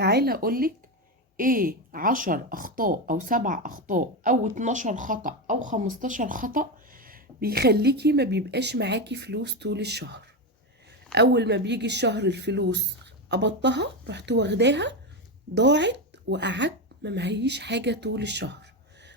تعالى اقولك ايه 10 اخطاء او 7 اخطاء او 12 خطأ او 15 خطأ بيخليكي ما بيبقاش معاكي فلوس طول الشهر. اول ما بيجي الشهر الفلوس قبضتها رحت واخداها، ضاعت وقعدت ما معيش حاجة طول الشهر.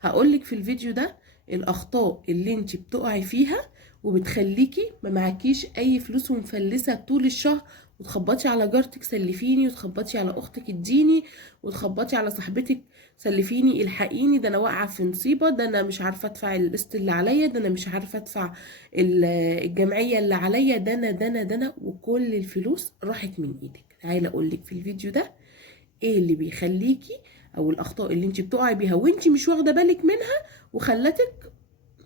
هقولك في الفيديو ده الاخطاء اللي انت بتقعي فيها وبتخليكي ما معكيش اي فلوس ومفلسه طول الشهر، وتخبطي على جارتك سلفيني، وتخبطي على اختك اديني، وتخبطي على صاحبتك سلفيني الحقيني، ده انا واقعه في نصيبه، ده انا مش عارفه ادفع القسط اللي عليا، ده انا مش عارفه ادفع الجمعيه اللي عليا، ده انا وكل الفلوس راحت من ايدك. تعالى اقولك في الفيديو ده ايه اللي بيخليكي او الاخطاء اللي انت بتقعي بيها وانت مش واخده بالك منها وخلتك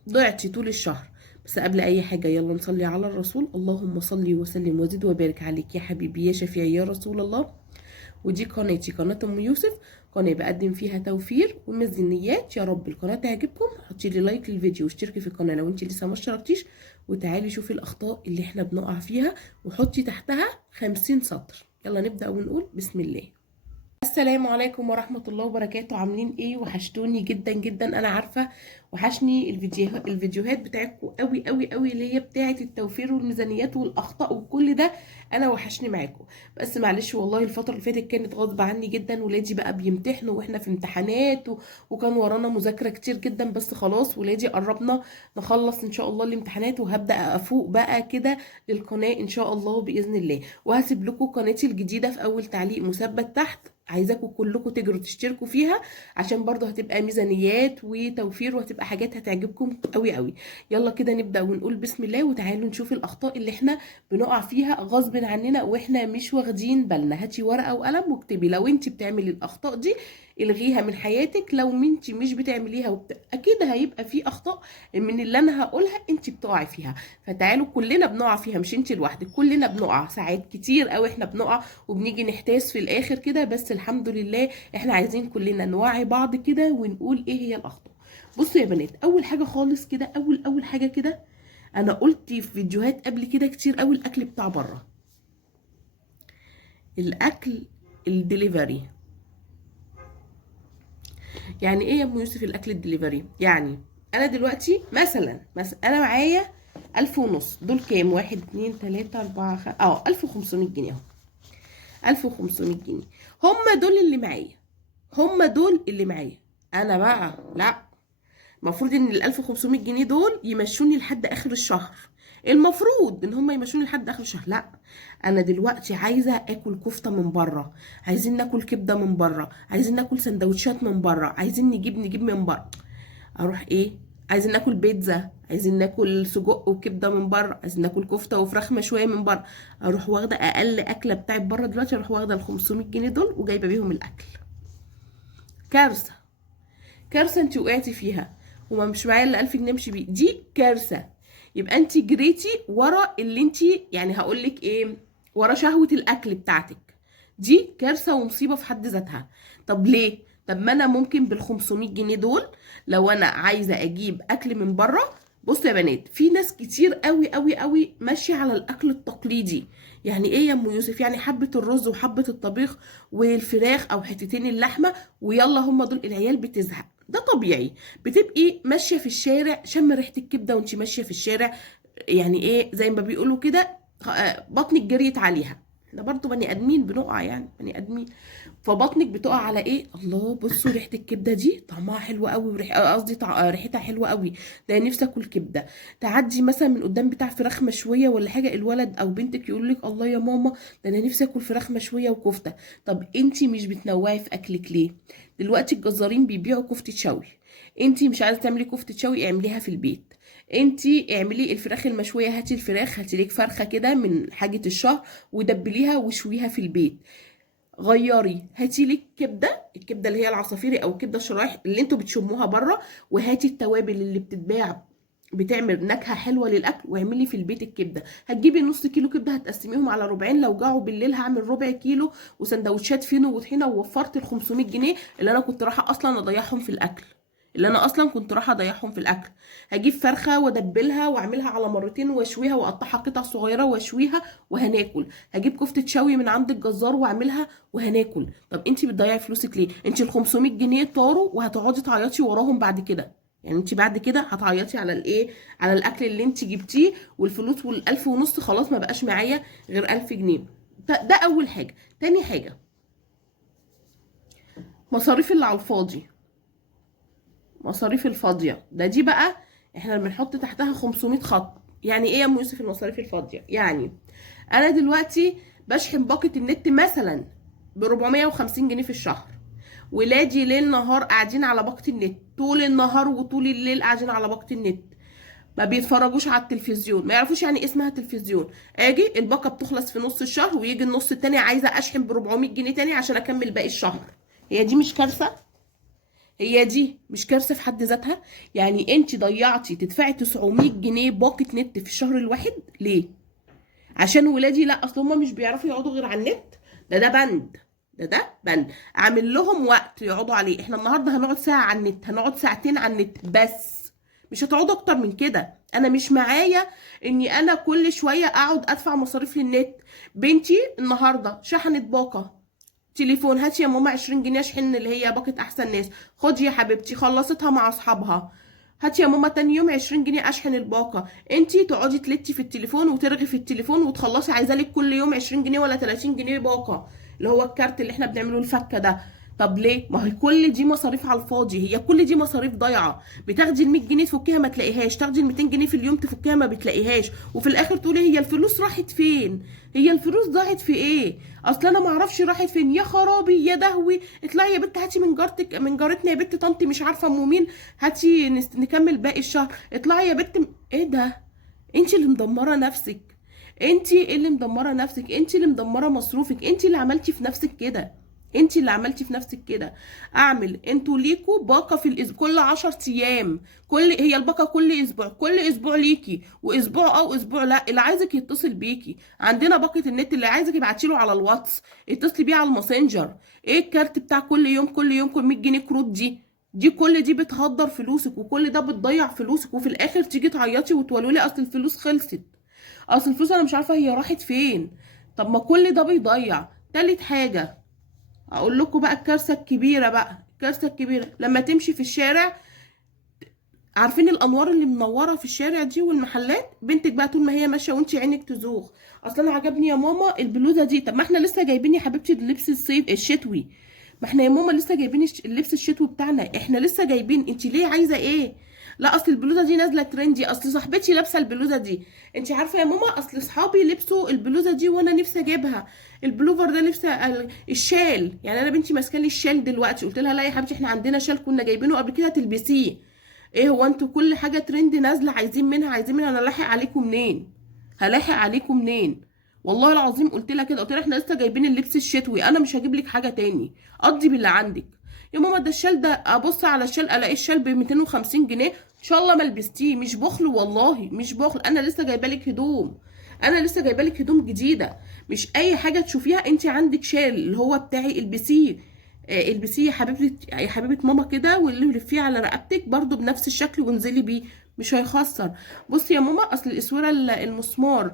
ضعتي طول الشهر. بس قبل اي حاجه يلا نصلي على الرسول. اللهم صل وسلم وزد وبارك عليك يا حبيبي يا شفيعي يا رسول الله. ودي قناتي، قناه ام يوسف، قناه بقدم فيها توفير وميزانيات. يا رب القناه تعجبكم، حطي لي لايك للفيديو واشتركي في القناه لو انت لسه ما اشتركتيش، وتعالي شوفي الاخطاء اللي احنا بنقع فيها وحطي تحتها 50 سطر. يلا نبدا ونقول بسم الله. السلام عليكم ورحمة الله وبركاته. عاملين ايه؟ وحشتوني جدا جدا، انا عارفة. وحشني الفيديوهات بتاعتكم قوي قوي قوي، اللي هي بتاعه التوفير والميزانيات والاخطاء وكل ده. انا وحشني معاكم. بس معلش والله الفترة اللي فاتت كانت غصب عني جدا، ولادي بقى بيمتحنوا واحنا في امتحانات وكان ورانا مذاكرة كتير جدا. بس خلاص ولادي قربنا نخلص ان شاء الله الامتحانات، وهبدأ افوق بقى كده للقناة ان شاء الله بإذن الله. وهسيب لكم قناتي الجديدة في اول تعليق مثبت تحت، عايزاكم كلكم تجروا تشتركوا فيها عشان برضو هتبقى ميزانيات وتوفير، وهتبقى حاجات هتعجبكم قوي قوي. يلا كده نبدأ ونقول بسم الله، وتعالوا نشوف الأخطاء اللي احنا بنقع فيها غصب عننا واحنا مش واخدين بالنا. هاتي ورقة وقلم واكتبي، لو انت بتعملي الأخطاء دي الغيها من حياتك، لو انت مش بتعمليها اكيد هيبقى في أخطاء من اللي انا هقولها انت بتقعي فيها. فتعالوا كلنا بنقع فيها، مش انت لوحدك، كلنا بنقع ساعات كتير قوي، احنا بنقع وبنيجي نحتاس في الاخر كده. بس الحمد لله احنا عايزين كلنا نوعي بعض كده ونقول ايه هي الاخطاء. بصوا يا بنات، اول حاجه خالص كده، اول حاجه كده، انا قلت في فيديوهات قبل كده كتير قوي الاكل بتاع بره، الاكل الدليفري. يعني ايه يا ام يوسف الاكل الدليفري؟ يعني انا دلوقتي مثلا انا معايا 1500، دول كام؟ 1 2 3 4 5 1500 جنيه اهو. 1500 جنيه هم دول اللي معايا، هم دول اللي معايا. انا بقى لا، المفروض ان ال 1500 جنيه دول يمشوني لحد اخر الشهر، المفروض ان هم يمشوني لحد اخر الشهر. لا، انا دلوقتي عايزه اكل كفته من بره، عايزين ناكل كبده من بره، عايزين ناكل سندوتشات من بره، عايزين نجيب من بره. اروح ايه؟ عايزين ناكل بيتزا، عايزين ناكل سجق وكبده من بره، عايزين ناكل كفته وفراخ مشويه من بره. اروح واخده اقل اكله بتاعت بره دلوقتي، اروح واخده ال 500 جنيه دول وجايبه بيهم الاكل. كارثه، كارثه انت وقعتي فيها، وما مش معايا الا 1000 جنيه امشي بيه، دي كارثه. يبقى انت جريتي ورا اللي انت، يعني هقول لك ايه، ورا شهوه الاكل بتاعتك. دي كارثه ومصيبه في حد ذاتها. طب ليه؟ طب ما انا ممكن بال 500 جنيه دول لو انا عايزه اجيب اكل من بره. بصوا يا بنات، في ناس كتير قوي قوي قوي ماشيه على الاكل التقليدي. يعني ايه يا ام يوسف؟ يعني حبه الرز وحبه الطبيخ والفراخ او حتتين اللحمه ويلا، هم دول. العيال بتزهق، ده طبيعي. بتبقي ماشيه في الشارع شم ريحه الكبده وانت ماشيه في الشارع، يعني ايه زي ما بيقولوا كده، بطنك جريت عليها. احنا برضو بني ادمين بنقع، يعني بني ادمين. فبطنك بتقع على ايه؟ الله، بصوا ريحه الكبده دي طعمها حلو قوي، قصدي ريحتها حلوه قوي، ده نفسي اكل كبده. تعدي مثلا من قدام بتاع فراخ مشويه ولا حاجه، الولد او بنتك يقول لك الله يا ماما ده انا نفسي اكل فراخ مشويه وكفته. طب انتي مش بتنوعي في اكلك ليه؟ دلوقتي الجزارين بيبيعوا كفته شوي، انتي مش عايزه تعملي كفته شوي اعمليها في البيت. انتي اعملي الفراخ المشويه، هاتي الفراخ، هاتي لك فرخه كده من حاجه الشهر ودبليها وشويها في البيت. غيري، هاتي لك كبده، الكبده اللي هي العصافيري او الكبده الشرايح اللي انتوا بتشموها بره، وهاتي التوابل اللي بتتباع بتعمل نكهه حلوه للاكل، واعملي في البيت الكبده. هتجيبي نص كيلو كبده هتقسميهم على ربعين، لو جاعوا بالليل هعمل ربع كيلو وسندوتشات فينو وطحينه، ووفرت ال 500 جنيه اللي انا كنت رايحه اصلا اضيعهم في الاكل. اللي انا اصلا كنت رايحه اضيعهم في الاكل. هجيب فرخه وادبلها واعملها على مرتين واشويها واقطعها قطع صغيره واشويها وهناكل. هجيب كفته شوي من عند الجزار واعملها وهناكل. طب انت بتضيعي فلوسك ليه؟ انت ال 500 جنيه طاروا وهتقعدي تعيطي وراهم بعد كده. يعني انت بعد كده هتعيطي على الايه؟ على الاكل اللي انت جبتيه والفلوس والالف ونص خلاص ما بقاش معايا غير 1000 جنيه. ده اول حاجه. تاني حاجه، مصاريف اللي على الفاضي، مصاريف الفاضيه ده دي بقى احنا بنحط تحتها 500 خط. يعني ايه يا ام يوسف المصاريف الفاضيه؟ يعني انا دلوقتي بشحن باقه النت مثلا ب 450 جنيه في الشهر، ولادي ليل نهار قاعدين على باقه النت، طول النهار وطول الليل قاعدين على باقه النت، ما بيتفرجوش على التلفزيون، ما يعرفوش يعني إيه اسمها تلفزيون. اجي الباقه بتخلص في نص الشهر ويجي النص التاني عايزه اشحن ب 400 جنيه تاني عشان اكمل باقي الشهر. هي دي مش كارثه؟ هي دي مش كارثه في حد ذاتها؟ يعني انت ضيعتي تدفعي 900 جنيه باقه نت في الشهر الواحد ليه؟ عشان ولادي لا اصل هم مش بيعرفوا يقعدوا غير على النت؟ ده بند، ده بند اعمل لهم وقت يقعدوا عليه. احنا النهارده هنقعد ساعه على النت، هنقعد ساعتين على النت بس، مش هتقعدوا اكتر من كده. انا مش معايا اني انا كل شويه اقعد ادفع مصاريف للنت. بنتي النهارده شحنت باقه تليفون، هاتي يا ماما 20 جنيه اشحن اللي هي باقه احسن ناس. خدي يا حبيبتي، خلصتها مع اصحابها. هاتي يا ماما تاني يوم 20 جنيه اشحن الباقه. انتي تقعدي تلتي في التليفون وترغي في التليفون وتخلصي عايزالك كل يوم 20 جنيه ولا 30 جنيه باقه، اللي هو الكارت اللي احنا بنعمله الفكه ده. طب ليه؟ ما هي كل دي مصاريف على الفاضي، هي كل دي مصاريف ضايعه. بتاخدي ال 100 جنيه تفكيها ما تلاقيهاش، تاخدي ال 200 جنيه في اليوم تفكيها ما بتلاقيهاش، وفي الاخر تقولي هي الفلوس راحت فين؟ هي الفلوس ضاعت في ايه؟ اصل انا ما اعرفش راحت فين. يا خرابي يا دهوي، اطلعي يا بنت هاتي من جارتك، من جارتنا يا بنت طنطي مش عارفه ام مين، هاتي نكمل باقي الشهر. اطلعي يا بنت ايه ده؟ انت اللي مدمره نفسك، انت اللي مدمره نفسك، انت اللي مدمره مصروفك، انت اللي عملتي في نفسك كده، انت اللي عملتي في نفسك كده. اعمل انتوا ليكوا باقه في الاسبوع كل 10 ايام، هي الباقه كل اسبوع، كل اسبوع ليكي، واسبوع او اسبوع لا. اللي عايزك يتصل بيكي، عندنا باقه النت، اللي عايزك يبعتيله على الواتس، اتصلي بيه على الماسنجر. ايه الكارت بتاع كل يوم كل يوم كل 100 جنيه كروت دي كل دي بتهدر فلوسك، وكل ده بتضيع فلوسك، وفي الاخر تيجي تعيطي وتقولي لي اصل الفلوس خلصت، اصل الفلوس انا مش عارفه هي راحت فين. طب ما كل ده بيضيع. تالت حاجه اقول لكم بقى الكارثه الكبيره، بقى الكارثه الكبيره لما تمشي في الشارع، عارفين الانوار اللي منوره في الشارع دي والمحلات، بنتك بقى طول ما هي ماشيه وانت عينك تزوغ، اصل انا عجبني يا ماما البلوزه دي. طب ما احنا لسه جايبين يا حبيبتي اللبس الصيف الشتوي، ما احنا يا ماما لسه جايبين اللبس الشتوي بتاعنا، احنا لسه جايبين، انت ليه عايزه ايه؟ لا اصل البلوزه دي نازله ترندي، اصل صاحبتي لابسه البلوزه دي. انت عارفه يا ماما اصل اصحابي لبسوا البلوزه دي وانا نفسي اجيبها، البلوفر ده نفسي الشال. يعني انا بنتي ماسكه لي الشال دلوقتي، قلت لها لا يا حبيبتي احنا عندنا شال كنا جايبينه قبل كده تلبسيه. ايه هو انتوا كل حاجه ترند نازله عايزين منها عايزين منها؟ انا لاحق عليكم منين؟ هلاحق عليكم منين؟ والله العظيم قلت لها كده، قلت لها احنا لسه جايبين اللبس الشتوي، انا مش هجيب لك حاجه تاني، قضي باللي عندك. يا ماما ده الشال ده، ابص على الشال الاقي الشال ب 250 جنيه، ان شاء الله ما لبستيه، مش بخل والله مش بخل، انا لسه جايبه لك هدوم، انا لسه جايبه لك هدوم جديده، مش اي حاجه تشوفيها انت عندك شال اللي هو بتاعي البسيه. البسيه يا حبيبتي يا حبيبه ماما كده، واللي لفيه على رقبتك برضو بنفس الشكل وانزلي بيه، مش هيخسر. بصي يا ماما اصل الاسوره المسمار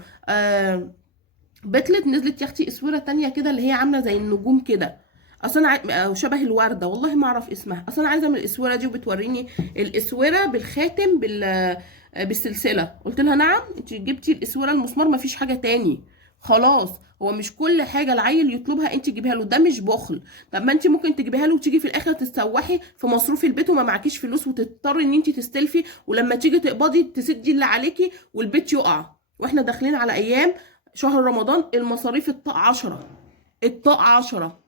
بتلت نزلت يا اختي اسوره تانية كده اللي هي عامله زي النجوم كده، اصل انا او شبه الورده، والله ما اعرف اسمها، اصل انا عايزه من الاسوره دي، وبتوريني الاسوره بالخاتم بالسلسله. قلت لها نعم انت جبتي الاسوره المسمار ما فيش حاجه تاني، خلاص. هو مش كل حاجه العيل يطلبها انت تجيبيها له، ده مش بخل. طب ما انت ممكن تجيبيها له وتيجي في الاخر تتسوحي في مصروف البيت وما معكيش فلوس، وتضطري ان انت تستلفي، ولما تيجي تقبضي تسدي اللي عليكي والبيت يقع، واحنا داخلين على ايام شهر رمضان المصاريف الطاق 10، الطاق 10.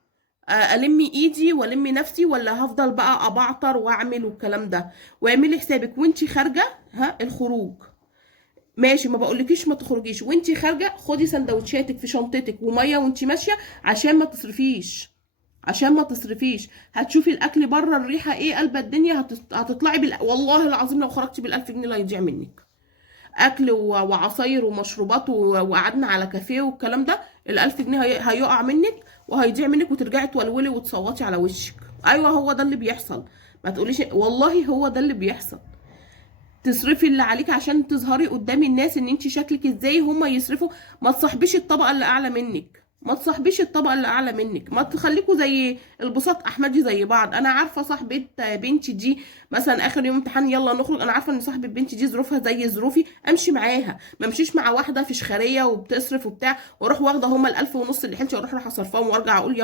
ألم ايدي والم نفسي ولا هفضل بقى ابعتر واعمل والكلام ده؟ واعملي حسابك وانتي خارجه، ها الخروج ماشي ما بقولكيش ما تخرجيش، وانتي خارجه خدي سندوتشاتك في شنطتك وميه وانتي ماشيه عشان ما تصرفيش، عشان ما تصرفيش. هتشوفي الاكل بره الريحه ايه قلب الدنيا، هتطلعي والله العظيم لو خرجتي بال1000 جنيه لا يضيع منك. اكل وعصاير ومشروبات وقعدنا على كافيه والكلام ده، ال1000 جنيه هيقع منك وهيضيع منك، وترجعي تولولي وتصوتي على وشك. ايوه هو ده اللي بيحصل. ما تقوليش والله هو ده اللي بيحصل. تصرفي اللي عليك عشان تظهري قدام الناس ان انت شكلك ازاي، هما يصرفوا. ما تصاحبيش الطبقه اللي اعلى منك، ما تصاحبيش الطبقه اللي اعلى منك، ما تخليكوا زي البساط احمدي زي بعض. انا عارفه صاحبه بنتي دي مثلا اخر يوم امتحان يلا نخرج، انا عارفه ان صاحبه بنتي دي ظروفها زي ظروفي، امشي معاها. ما امشيش مع واحده فشخاريه وبتصرف وبتاع واروح واخده هما ال1000 ونص اللي حلتي واروح رايحه صرفاهم وارجع اقول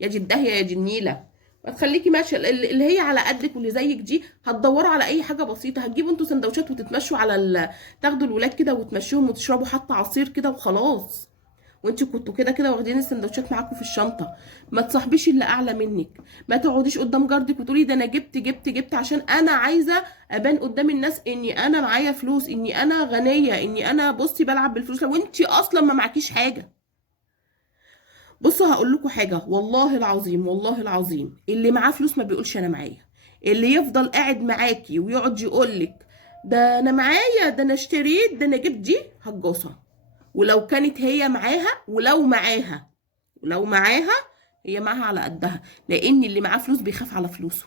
يا دي الداهيه يا دي النيله. ما تخليكي ماشيه اللي هي على قدك واللي زيك دي هتدوروا على اي حاجه بسيطه، هتجيبوا انتوا سندوتشات وتتمشوا على تاخدوا الولاد كده وتمشوهم وتشربوا حتى عصير كده وخلاص، وانتوا كنتوا كده كده واخدين السندوتشات معاكم في الشنطه. ما تصاحبيش اللي اعلى منك، ما تقعديش قدام جاردك وتقولي ده انا جبت عشان انا عايزه ابان قدام الناس اني انا معايا فلوس، اني انا غنيه، اني انا بصي بلعب بالفلوس، لو انتي اصلا ما معكيش حاجه. بصوا هقول لكم حاجه، والله العظيم والله العظيم اللي معاه فلوس ما بيقولش انا معايا. اللي يفضل قاعد معاكي ويقعد يقول لك ده انا معايا، ده انا اشتريت، ده انا جبت، دي هتجوصها. ولو كانت هي معاها، ولو معاها هي معاها على قدها. لان اللي معاه فلوس بيخاف على فلوسه،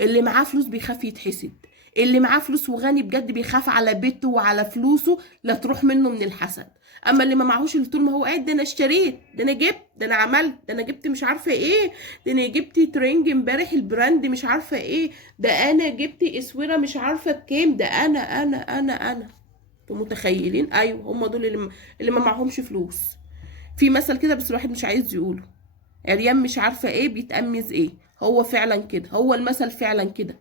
اللي معاه فلوس بيخاف يتحسد، اللي معاه فلوس وغني بجد بيخاف على بيته وعلى فلوسه لا تروح منه من الحسد. اما اللي ما معهوش، اللي طول ما هو قاعد ده انا اشتريت، ده انا جبت، ده انا عملت، ده انا جبت مش عارفه ايه، ده انا جبت ترنج امبارح البراند مش عارفه ايه، ده انا جبت اسوره مش عارفه بكام، ده انا. انتوا متخيلين؟ ايوه هم دول اللي ما معهمش فلوس. في مثل كده بس الواحد مش عايز يقوله، عريان مش عارفه ايه بيتأمز ايه. هو فعلا كده، هو المثل فعلا كده.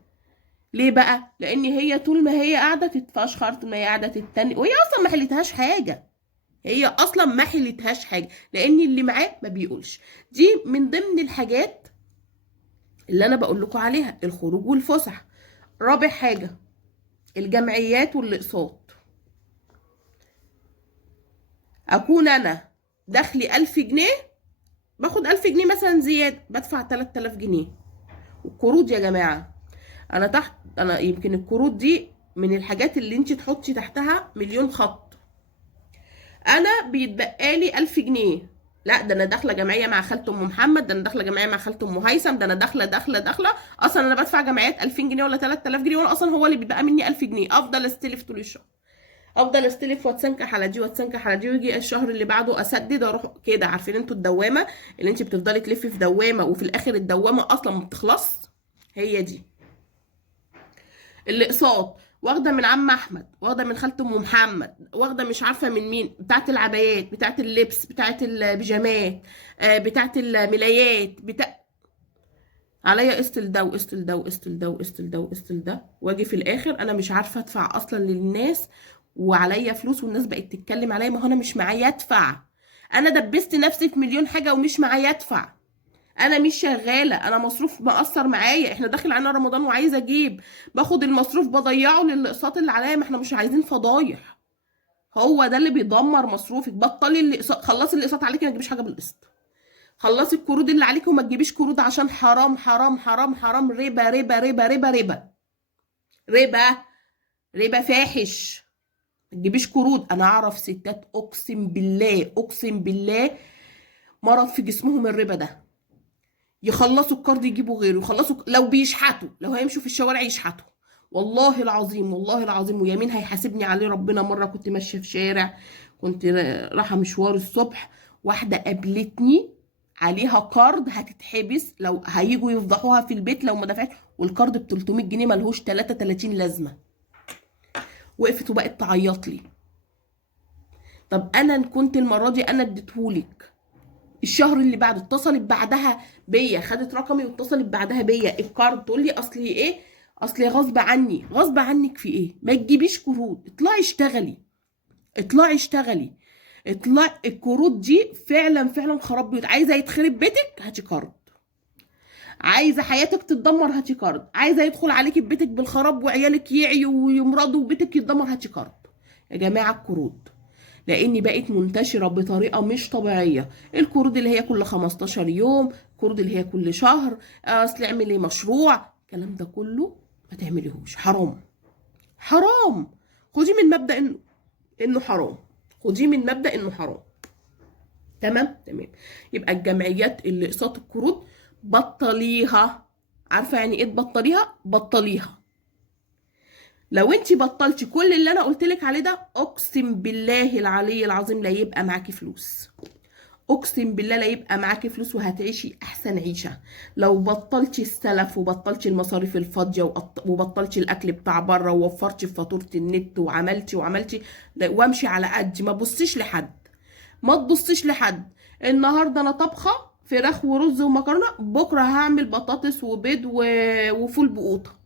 ليه بقى؟ لان هي طول ما هي قاعده تتفشخر، طول ما هي قاعده تتنق، وهي اصلا ما حلتهاش حاجه، هي اصلا ما حلتهاش حاجه، لان اللي معاه ما بيقولش. دي من ضمن الحاجات اللي انا بقول لكم عليها، الخروج والفسح. رابع حاجه، الجمعيات والاقساط. اكون انا دخلي 1000 جنيه، باخد 1000 جنيه مثلا زياده، بدفع 3000 جنيه. والقروض يا جماعه، انا يمكن القروض دي من الحاجات اللي انت تحطي تحتها مليون خط. انا بيتبقى لي 1000 جنيه، لا ده انا داخله جمعيه مع خالته ام محمد، ده انا داخله جمعيه مع خالته ام هيثم، ده انا داخله اصلا انا بدفع جمعيات 2000 جنيه ولا 3000 جنيه، وانا اصلا هو اللي بيبقى مني 1000 جنيه. افضل استلف طول الشهر، افضل استلف واتسنكح على دي واتسنكح على دي، ويجي الشهر اللي بعده اسدد واروح كده. عارفين انتوا الدوامه اللي انت بتفضلي تلفي في دوامه وفي الاخر الدوامه اصلا ما بتخلص؟ هي دي. الاقساط واخده من عم احمد، واخده من خالته ام محمد، واخده مش عارفه من مين، بتاعت العبايات، بتاعت اللبس، بتاعت البيجامات، بتاعت الملايات، عليا قسط لده وقسط لده وقسط لده وقسط لده وقسط لده، واجي في الاخر انا مش عارفه ادفع اصلا للناس، وعليا فلوس والناس بقت تتكلم عليا، ما هو انا مش معايا ادفع. انا دبست نفسي في مليون حاجه ومش معايا ادفع. انا مش شغاله، انا مصروف مقصر معايا، احنا داخل علينا رمضان وعايزه اجيب، باخد المصروف بضيعه للاقساط اللي عليا، ما احنا مش عايزين فضايح. هو ده اللي بيدمر مصروفك. بطلي الاقساط، خلصي الاقساط عليكي ما تجيبيش حاجه بالقسط. خلصي القروض اللي عليكي وما تجيبيش قروض، عشان حرام حرام حرام حرام، ربا ربا ربا ربا ربا ربا ربا فاحش. ما تجيبيش قروض. انا اعرف ستات اقسم بالله اقسم بالله مرض في جسمهم الربا ده، يخلصوا الكارد يجيبوا غيره، يخلصوا لو بيشحتوا، لو هيمشوا في الشوارع يشحتوا. والله العظيم والله العظيم، ويمين هيحاسبني عليه ربنا. مره كنت ماشيه في شارع، كنت رايحه مشوار الصبح، واحده قابلتني عليها كارد هتتحبس، لو هيجوا يفضحوها في البيت لو ما دفعتش، والكارد ب 300 جنيه ملهوش 33 لازمه. وقفت وبقت تعيط لي. طب انا كنت المره دي انا اديتهولك، الشهر اللي بعده اتصلت بعدها بيا، خدت رقمي واتصلت بعدها بيا الكارد، تقول لي اصلي ايه، اصلي غصب عني. غصب عنك في ايه؟ ما تجيبيش قروض، اطلعي اشتغلي، اطلعي اشتغلي. اطلعي. القروض دي فعلا فعلا خراب بيوت. عايزه يتخرب بيتك هاتي كارد، عايزه حياتك تتدمر هاتي كارد، عايزه يدخل عليكي بيتك بالخراب وعيالك يعيوا ويمرضوا وبيتك يتدمر هاتي كارد. يا جماعه القروض لاني بقت منتشره بطريقه مش طبيعيه. القروض اللي هي كل 15 يوم، القروض اللي هي كل شهر، اصل اعملي مشروع، الكلام ده كله ما تعمليهوش، حرام حرام. خدي من مبدا انه حرام، خدي من مبدا انه حرام. تمام. يبقى الجمعيات اللي اقساط القروض بطليها، عارفه يعني ايه تبطليها؟ بطليها. لو انت بطلتي كل اللي انا قلتلك عليه ده، اقسم بالله العلي العظيم لا يبقى معاكي فلوس. اقسم بالله لا يبقى معاكي فلوس وهتعيشي احسن عيشه. لو بطلتي السلف وبطلتي المصاريف الفاضيه وبطلتي الاكل بتاع بره ووفرتي في فاتوره النت وعملتي وامشي على قد ما تبصيش لحد. ما تبصيش لحد. النهارده انا طبخه فراخ ورز ومكرونه، بكره هعمل بطاطس وبيض وفول بقوطه.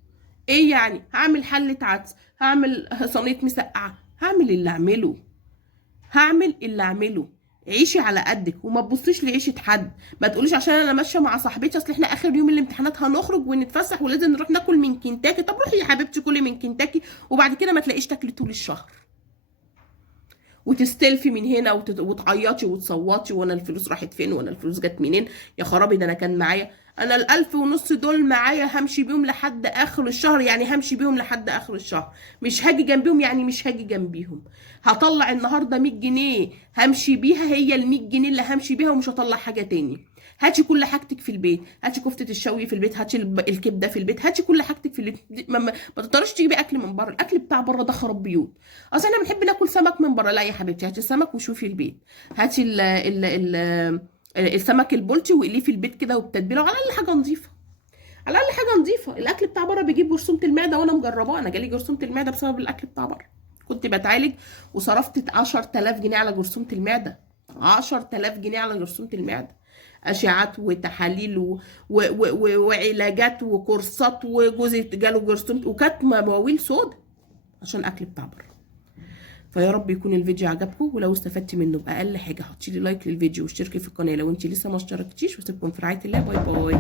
ايه يعني؟ هعمل حلة عدس، هعمل صينية مسقعة، هعمل اللي اعمله. هعمل اللي اعمله. عيشي على قدك وما تبصيش لعيشة حد. ما تقوليش عشان انا ماشيه مع صاحبتي اصل احنا اخر يوم الامتحانات هنخرج ونتفسح ولازم نروح ناكل من كنتاكي. طب روحي يا حبيبتي كلي من كنتاكي وبعد كده ما تلاقيش تاكلي طول الشهر، وتستلفي من هنا وتعيطي وتصوتي وانا الفلوس راحت فين وانا الفلوس جت منين. يا خرابي ده انا كان معايا، انا ال1500 دول معايا همشي بيهم لحد اخر الشهر، يعني همشي بيهم لحد اخر الشهر. مش هاجي جنبيهم، يعني مش هاجي جنبيهم. هطلع النهارده 100 جنيه همشي بيها، هي ال 100 جنيه اللي همشي بيها ومش هطلع حاجه تاني. هاتي كل حاجتك في البيت، هاتي كفته الشوي في البيت، هاتي الكبده في البيت، هاتي كل حاجتك في البيت. ما تقدريش تجيبي اكل من بره، الاكل بتاع بره ده خراب بيوت. اصل احنا بنحب ناكل سمك من بره. لا يا حبيبتي، هاتي السمك وشوفي البيت. هاتي السمك البلطي واقليه في البيت كده وبتتبيله، على الاقل حاجه نظيفه. على الاقل حاجه نظيفه. الاكل بتاع بره بيجيب جرثومه المعده وانا مجرباه، انا جالي جرثومه المعده بسبب الاكل بتاع بره. كنت بتعالج وصرفت 10000 جنيه على جرثومه المعده. 10000 جنيه على جرثومه المعده. اشعات وتحاليل وعلاجات وكورسات، وجوزي جاله جرثومه وكانت مواويل سودا عشان اكل بتاع بره. فيا رب يكون الفيديو عجبكم، ولو استفدتي منه باقل حاجه حطي لي لايك للفيديو واشتركي في القناه لو انت لسه ما اشتركتيش، واسيبكم في رعايه الله. باي باي.